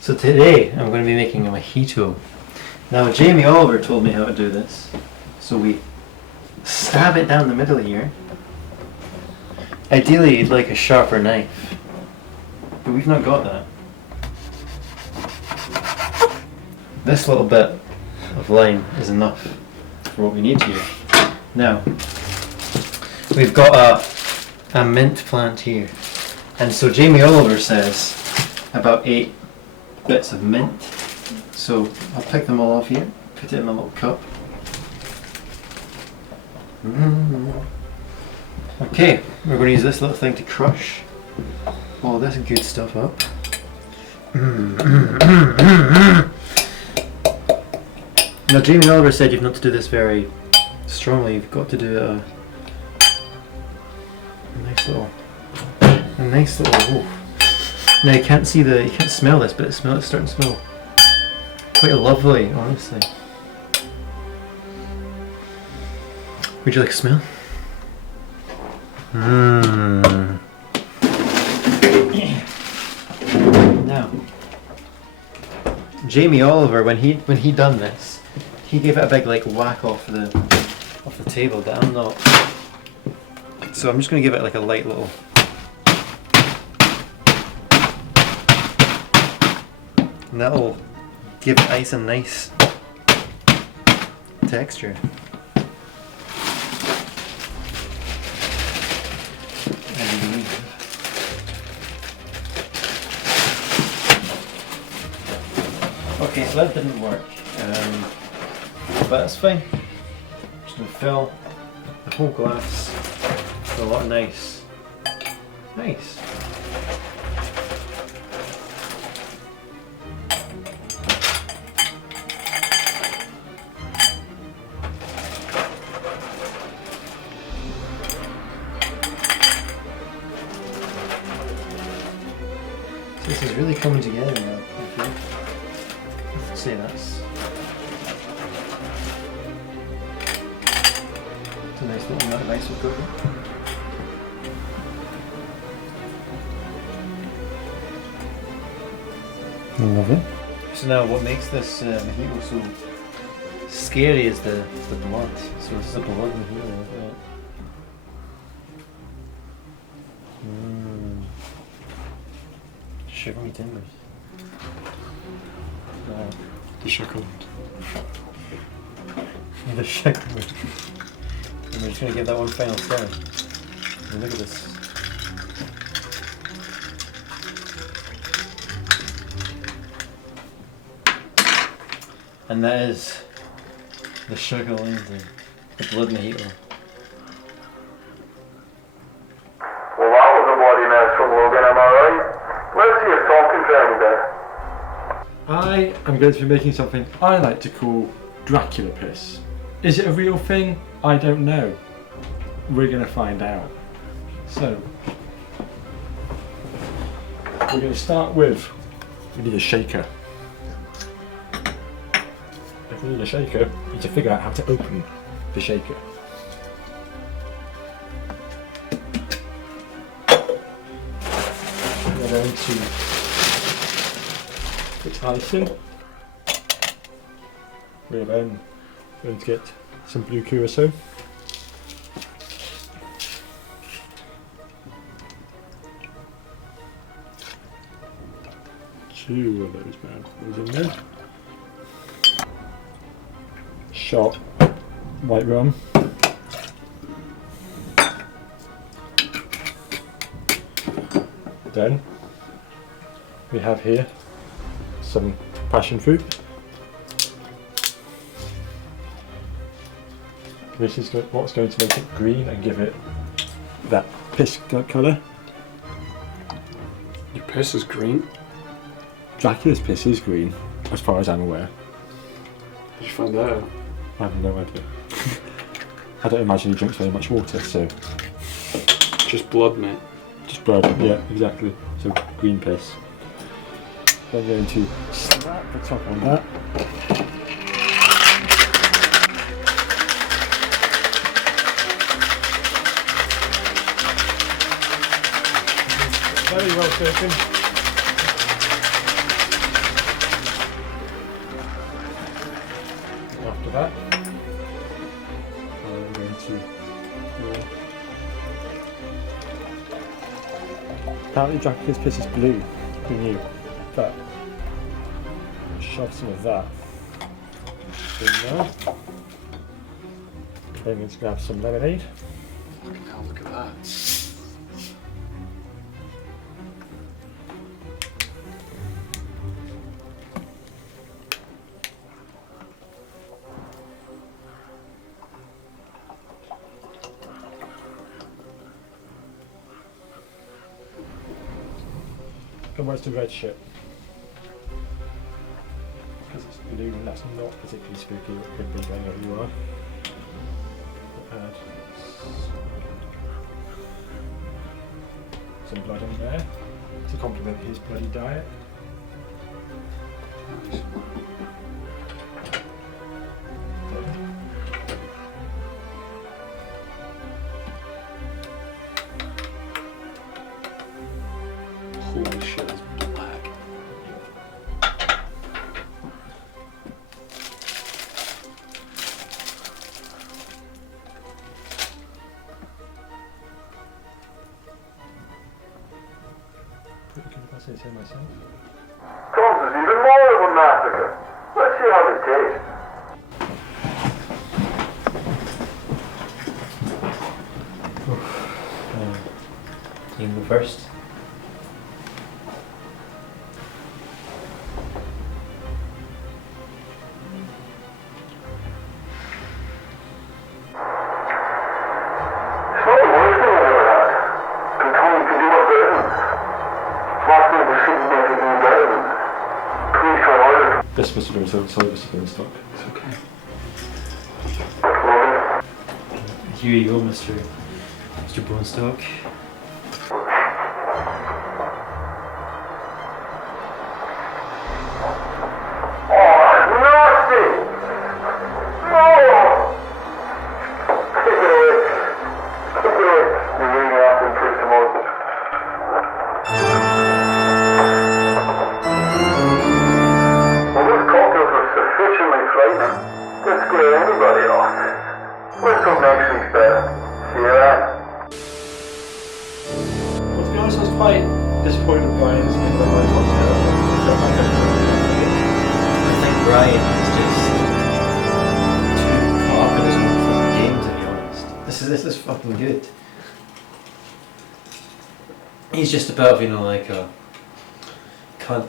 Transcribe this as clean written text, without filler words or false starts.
So today I'm going to be making a mojito. Now Jamie Oliver told me how to do this. So we stab it down the middle here. Ideally you'd like a sharper knife, but we've not got that. This little bit of line is enough for what we need here. Now, we've got a mint plant here. And so Jamie Oliver says about 8 bits of mint. So I'll pick them all off here, put it in a little cup. Okay, we're going to use this little thing to crush all this good stuff up. Now Jamie Oliver said you've not to do this very strongly, you've got to do a nice little oof. Now you can't smell this, but it's starting to smell quite lovely, honestly. Would you like a smell? Now, Jamie Oliver, when he done this, he gave it a big whack off the table, but I'm not. So I'm just going to give it a light little. And that'll give ice a nice texture. Okay, so that didn't work, but that's fine. I'm just going to fill the whole glass with a lot of nice. So this is really coming together now. Okay. Let's say that's a nice little amount of ice we've got here. Lovely. So now what makes this mojito so scary is the blood. So this is a blood mojito. Shiver me timbers. The succulent. The succulent. And we're just going to give that one final stir. And look at this. And that is the succulent, the blood mojito. Well, that was a bloody mess from Logan, am I right? Let's see if Tom can try any better. I am going to be making something I like to call Dracula piss. Is it a real thing? I don't know. We're going to find out. So, we're going to start with, we need a shaker. If we need a shaker, we need to figure out how to open the shaker. We're going to put ice in. We're then going to get some blue curacao. Two of those bad boys in there. Sharp white rum. Then we have here some passion fruit. This is what's going to make it green and give it that piss colour. Your piss is green? Dracula's piss is green, as far as I'm aware. Did you find that out? I have no idea. I don't imagine he drinks very much water, so... Just blood, mate. Just blood, yeah, exactly. So, green piss. Then I'm going to slap the top on that. Very well taken. After that, I'm going to apparently Dracula's piss is blue. Who knew? But shove some of that in there. Then let's grab some lemonade. Fucking hell, look at that. And where's the red shit? Because it's blue and that's not particularly spooky. It could be depending on who you are. Add some blood in there to complement his bloody diet. Nice. Holy shit, it's black. Pretty good if I say so myself. Tom's is even more of a massacre. Let's see how they taste. You can go first. It's not the worst thing I've ever had. Continuing to do my business. Last night was significantly better than this. Please try harder. This must have been so sorry, Mr. Brimstock. It's okay. Lovely. Here you go, Mr. Bonestock. Oh, nasty! No! Take it away. Take it away. You're really asking for some more. Well, those cocktails were sufficiently frightening. They'd scare anybody off. Let's hope next week's better. See you then. Well, to be honest, I was quite disappointed with Brian's midnight wine cocktail. I felt like I think Brian is just too caught up in his own fucking game, to be honest. This is fucking good. He's just a bit of, like a cunt.